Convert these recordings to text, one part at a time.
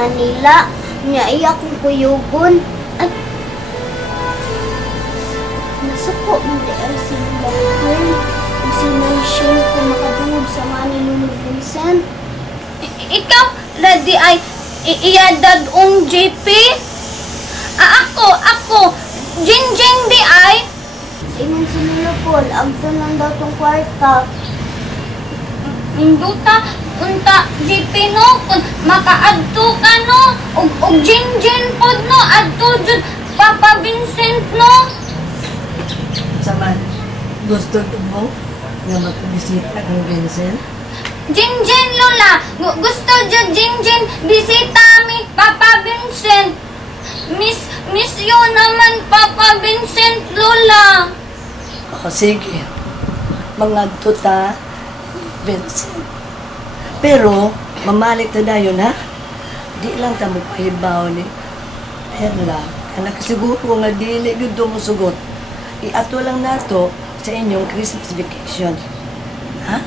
Manila. Niya akong kuyugon. At nasuko mo di ay sila girl. Kung sinansyong ko makadungog sa Manila Vincent. Ikaw, ready ay iyadad JP? Ako, Jinjing di ay? Ingon si Lolo Paul, agto lang daw tong kwarta. Induta, unta JP no, kung makaadto ka no, og Jinjin pod no, adto jud Papa Vincent no. Saman, gusto mo nga magpabisita kang Vincent? Jinjin Lola, gusto jud Jinjin bisita mi Papa Vincent. Miss yun naman Papa Vincent Lola. O sige, mangadto ta, Vincent. Pero, mamalik ta dayon ha? Di lang ta magpahibaw ni Perla. Kaya nakasiguro nga dili yun mo sugot. Iato lang nato sa inyong Christmas vacation. Ha?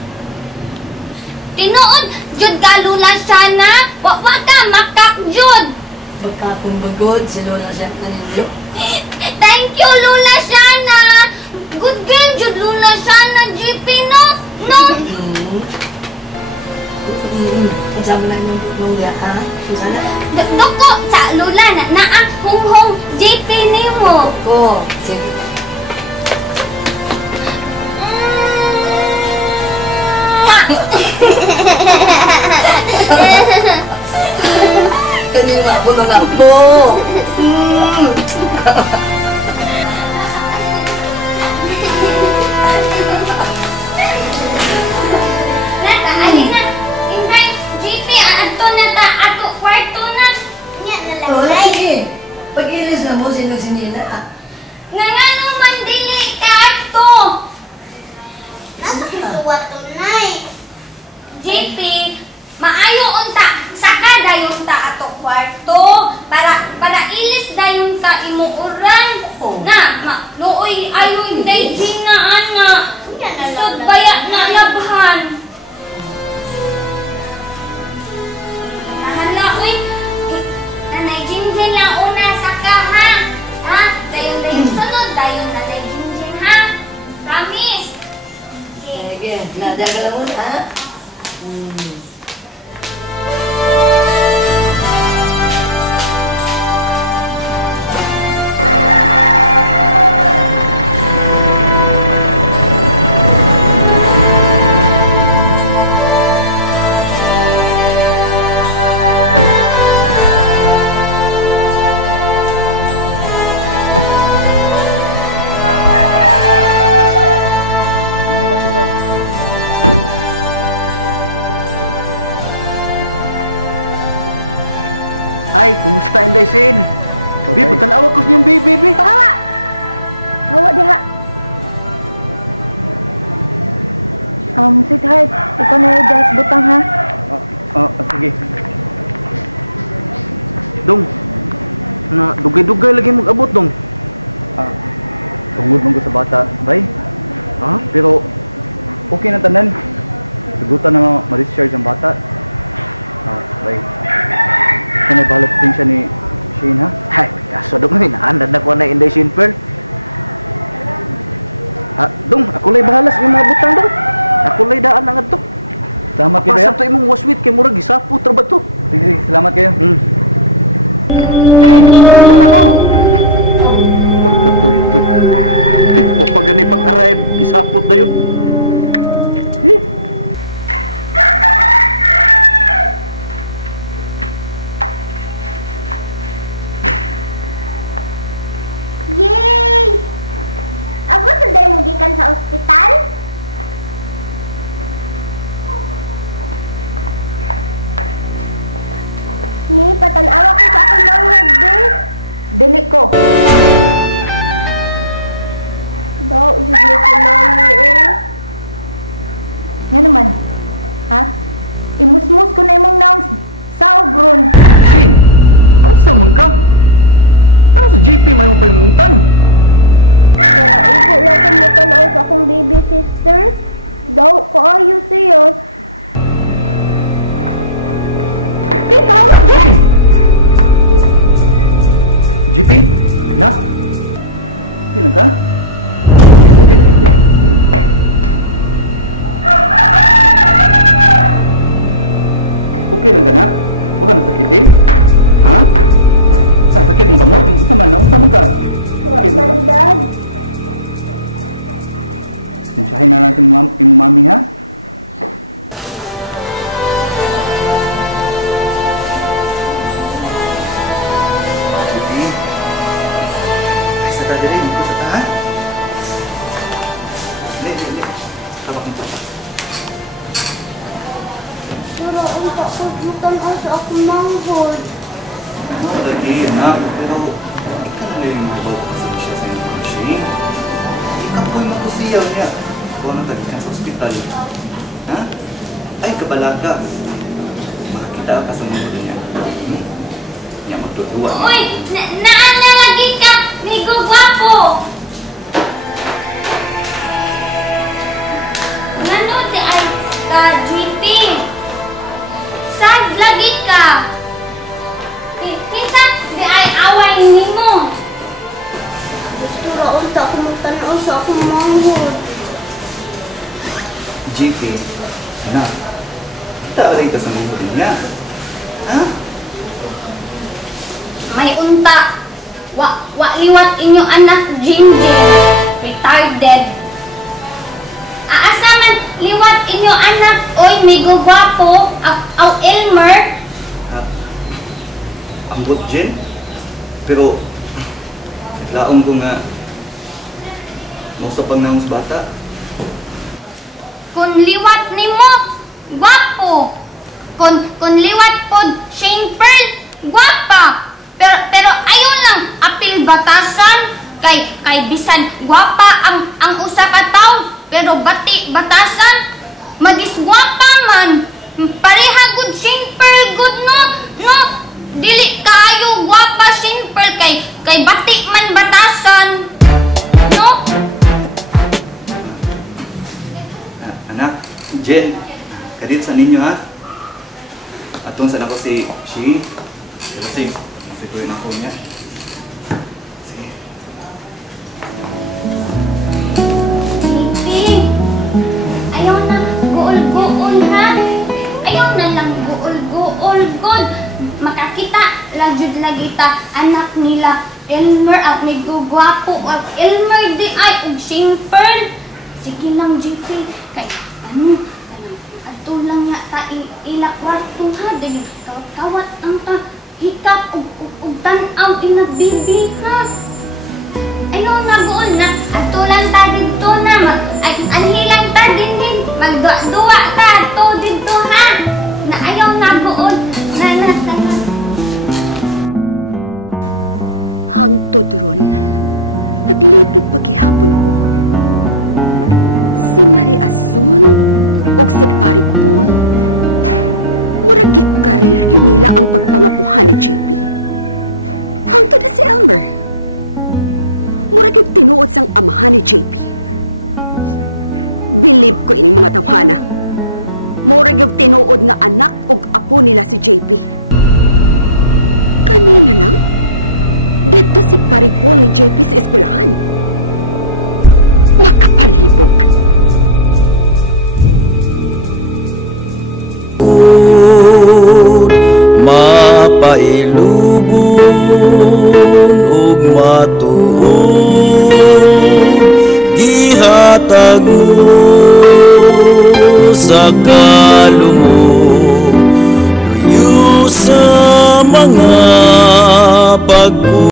Tinuod jud ka Lola sana, wa ka makak jud. Magkakong bagod si Lola siya na ninyo. Thank you Lola Shana. Good girl jud Lola Shana JP no. Ang sabi na inyong bugong ha? Sana? Doko sa Lola na naa hung JP nimo. Ko, sige. Kanina ako ng apo. Nata, alin na. Intay, JP, ato na ta, ato kwarto na. Nya na lang. Oh, sige. Pag-ilis na mo, sino sinina? Nga nga naman dili ka ato. Nasa kisuwat tunay. JP, maayo unta, saka dayon ta ato kwarto para ilis dayon ta imuuran. Oh. Na, luoy ayoy dayding na ana. Nya na lang. Sud baya na labhan. Nahala uy. Nanay Jinjin lang una saka ha. Ha? Dayon sunod dayon na day Jinjin ha. Promise. Okay. Sige, nada ka lang muna, ha? Tara, dali. Ikot sa ta, ha? Dali. Tabak mo pa. Pero ang takot sa akong manghod. Lagi, anak. Pero, ikaw na yung mabal kasi siya sa inyong machine. Ikaw po'y makusiyaw niya. Ikaw na tagikan sa ospital. Ha? Ay, kabalaga. Makakita ka sa mundo niya. Niya magtutuwa. Uy! Naan na lagi ka! Migo gwapo! Ngano di ay ka, GP? Sad lagi ka! Kinsa di ay away nimo? Gusto raon ta ako magtanaw sa akong manghod. GP, anak. Kita rin ka sa mundo niya. Ha? May unta. Wa liwat inyo anak Jinjin. Retarded. Aasa man liwat inyo anak. Oy, migo gwapo. Aw Elmer. Ambot, Jen. Pero, naglaong ko nga mausa pang naong sa bata. Kung liwat nimo, gwapo. Kung liwat pod Shane Pearl, gwapa. Pero ayon lang apil batasan kay bisan gwapa ang usa ka tawo pero bati batasan magisgwapa man pareha gud Shane Pearl gud no dili kaayo gwapa Shane Pearl kay bati man batasan no. Anak, Jen, kadit sa ninyo ha. Atong sa nako si Shi. Kasi ko yun ako niya. Sige. Baby, ayaw na guol-guol ha. Ayaw na lang guol-guol god. Makakita lagjud lagi ta anak nila Elmer at nagugwapo at Elmer di ay og Shane Pearl. Sige lang JP kay adto lang nga ta ila kwarto ha dili kawat ang ta hikap ug tan-aw ina bibi ha. Ayaw na gool na adto lang ta didto na anhilang ta din magduwa ta adto didto ha. Na ayaw na gool na. Mapailubon ug matuod gihatag mo sa kalumog luyo sa mga pagku